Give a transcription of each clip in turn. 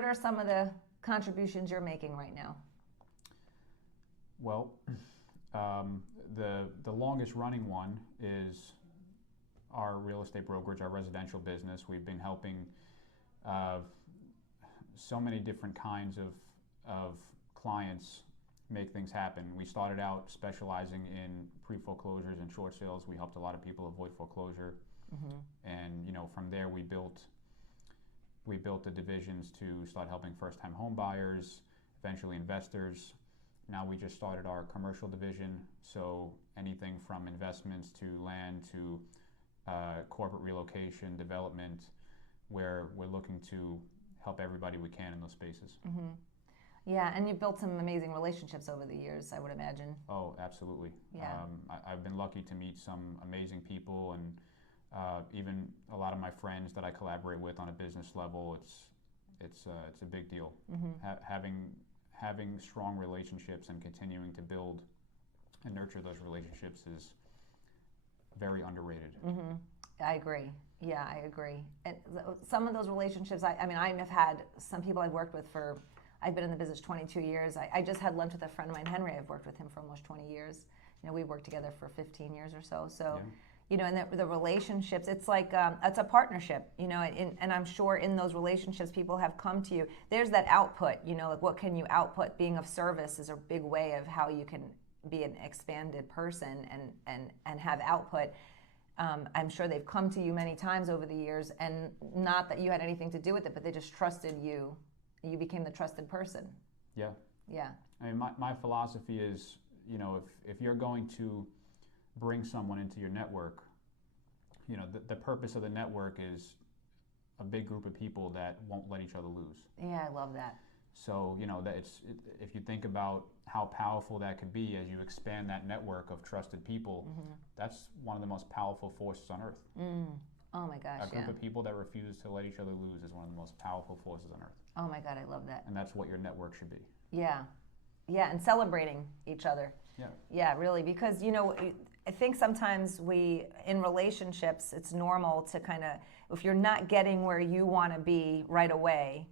what are some of the contributions you're making right now? Well, the longest running one is our real estate brokerage, our residential business. We've been helping so many different kinds of clients make things happen. We started out specializing in pre-foreclosures and short sales. We helped a lot of people avoid foreclosure, and from there we built the divisions to start helping first-time home buyers, eventually investors. Now we just started our commercial division, so anything from investments to land to corporate relocation, development, where we're looking to help everybody we can in those spaces. Yeah, and you've built some amazing relationships over the years, I would imagine. Oh, absolutely. Yeah. I've been lucky to meet some amazing people, and even a lot of my friends that I collaborate with on a business level. It's a big deal. Having strong relationships and continuing to build and nurture those relationships is very underrated. I agree. Yeah, I agree. And some of those relationships, I mean, I have had some people I've worked with I've been in the business 22 years. I just had lunch with a friend of mine, Henry. I've worked with him for almost 20 years. We worked together for 15 years or so. So, yeah. And the relationships, it's like, it's a partnership, and I'm sure in those relationships, people have come to you. There's that output, like what can you output? Being of service is a big way of how you can be an expanded person and have output. I'm sure they've come to you many times over the years, and not that you had anything to do with it, but they just trusted you. You became the trusted person. Yeah. Yeah. I mean, my philosophy is, if you're going to bring someone into your network, the purpose of the network is a big group of people that won't let each other lose. Yeah, I love that. So, if you think about how powerful that could be as you expand that network of trusted people, that's one of the most powerful forces on earth. Oh my gosh, A group of people that refuse to let each other lose is one of the most powerful forces on earth. Oh my God, I love that. And that's what your network should be. Yeah. Yeah, and celebrating each other. Yeah. Yeah, really, because, I think sometimes in relationships, it's normal to kind of, if you're not getting where you want to be right away,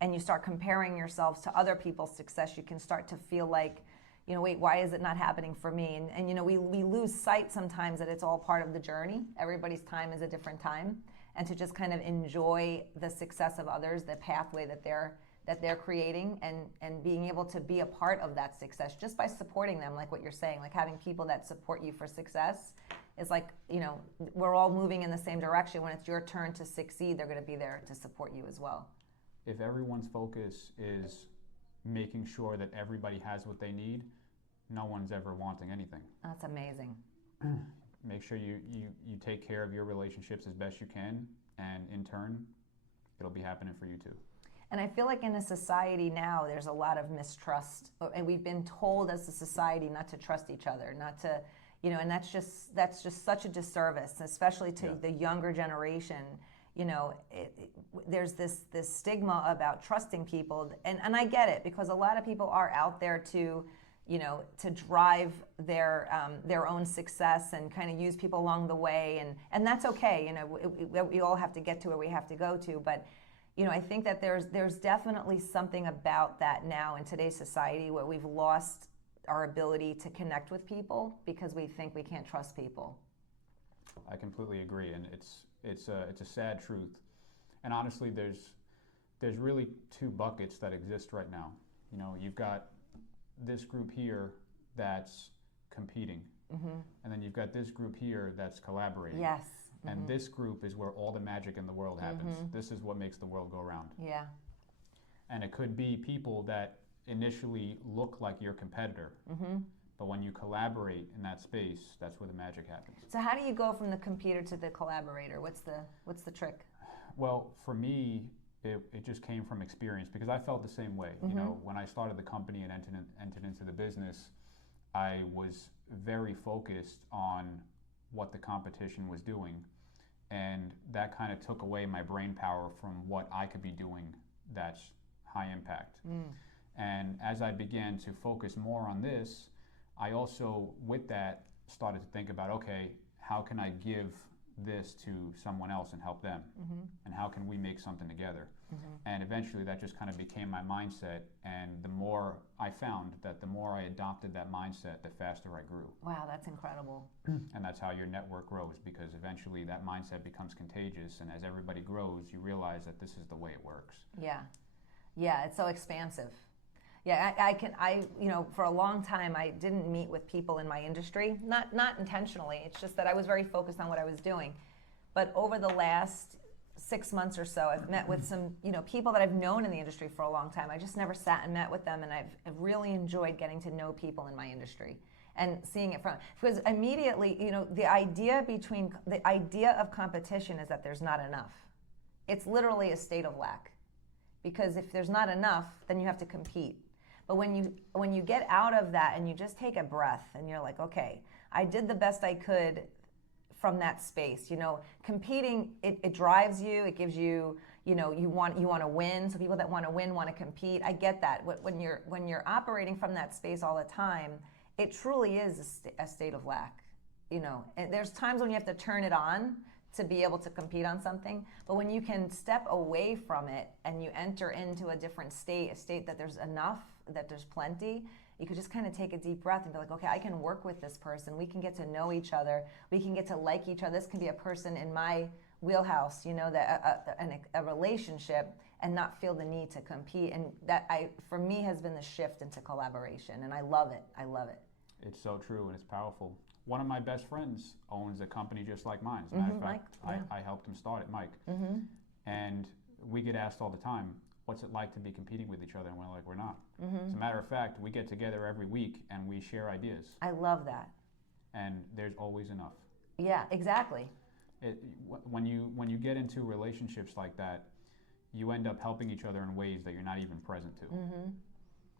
and you start comparing yourselves to other people's success, you can start to feel like, wait, why is it not happening for me? And we lose sight sometimes that it's all part of the journey. Everybody's time is a different time. And to just kind of enjoy the success of others, the pathway that they're creating, and being able to be a part of that success just by supporting them, like what you're saying, like having people that support you for success is like, we're all moving in the same direction. When it's your turn to succeed, they're going to be there to support you as well. If everyone's focus is making sure that everybody has what they need, no one's ever wanting anything. That's amazing. Make sure you take care of your relationships as best you can, and in turn, it'll be happening for you too. And I feel like in a society now, there's a lot of mistrust, and we've been told as a society not to trust each other, not to, and that's just such a disservice, especially to the younger generation. There's this stigma about trusting people, and I get it, because a lot of people are out there to drive their own success and kind of use people along the way, and that's okay. We all have to get to where we have to go to, but I think that there's definitely something about that now in today's society where we've lost our ability to connect with people because we think we can't trust people. I completely agree, and it's a sad truth. And honestly, there's really two buckets that exist right now. You've got this group here that's competing, and then you've got this group here that's collaborating. Yes. And this group is where all the magic in the world happens. This is what makes the world go round. Yeah. And it could be people that initially look like your competitor, but when you collaborate in that space, that's where the magic happens. So how do you go from the competer to the collaborator? What's the trick? Well, for me, it just came from experience, because I felt the same way. When I started the company and entered into the business, I was very focused on what the competition was doing, and that kind of took away my brain power from what I could be doing that's high impact. And as I began to focus more on this, I also, with that, started to think about, okay, how can I give this to someone else and help them? And how can we make something together? And eventually that just kind of became my mindset, and the more I found that the more I adopted that mindset, the faster I grew. Wow, that's incredible. And that's how your network grows, because eventually that mindset becomes contagious, and as everybody grows, you realize that this is the way it works. Yeah. Yeah, it's so expansive. Yeah, I for a long time I didn't meet with people in my industry, not intentionally. It's just that I was very focused on what I was doing. But over the last 6 months or so, I've met with some, people that I've known in the industry for a long time. I just never sat and met with them, and I've really enjoyed getting to know people in my industry and seeing it because immediately, the idea of competition is that there's not enough. It's literally a state of lack, because if there's not enough, then you have to compete. But when you get out of that and you just take a breath and you're like, okay, I did the best I could from that space. Competing, it drives you. It gives you, you want to win. So people that want to win want to compete. I get that. When you're operating from that space all the time, it truly is a state of lack. And there's times when you have to turn it on to be able to compete on something. But when you can step away from it and you enter into a different state, a state that there's enough, that there's plenty, you could just kind of take a deep breath and be like, okay, I can work with this person. We can get to know each other. We can get to like each other. This can be a person in my wheelhouse, that a relationship, and not feel the need to compete. And that, for me, has been the shift into collaboration, and I love it. I love it. It's so true, and it's powerful. One of my best friends owns a company just like mine. As a matter of fact, Mike, I helped him start it, Mike. And we get asked all the time, what's it like to be competing with each other? And we're like, we're not. As a matter of fact, we get together every week and we share ideas. I love that. And there's always enough. Yeah, exactly. When you get into relationships like that, you end up helping each other in ways that you're not even present to.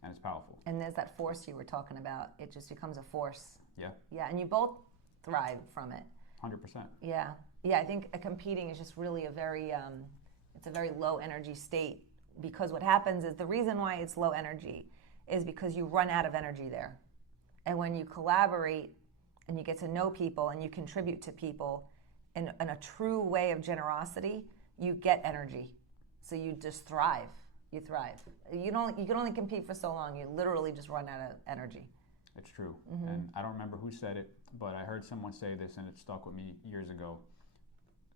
And it's powerful. And there's that force you were talking about. It just becomes a force. Yeah. Yeah, and you both thrive from it. 100%. Yeah. Yeah, I think competing is just really it's a very low energy state, because what happens is, the reason why it's low energy is because you run out of energy there. And when you collaborate and you get to know people and you contribute to people in a true way of generosity, you get energy. So you just thrive. You thrive. You can only compete for so long. You literally just run out of energy. It's true. And I don't remember who said it, but I heard someone say this and it stuck with me years ago.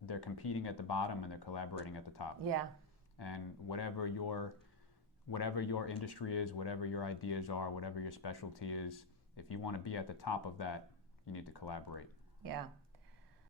They're competing at the bottom and they're collaborating at the top. Yeah. And whatever your industry is, whatever your ideas are, whatever your specialty is, if you want to be at the top of that, you need to collaborate. Yeah.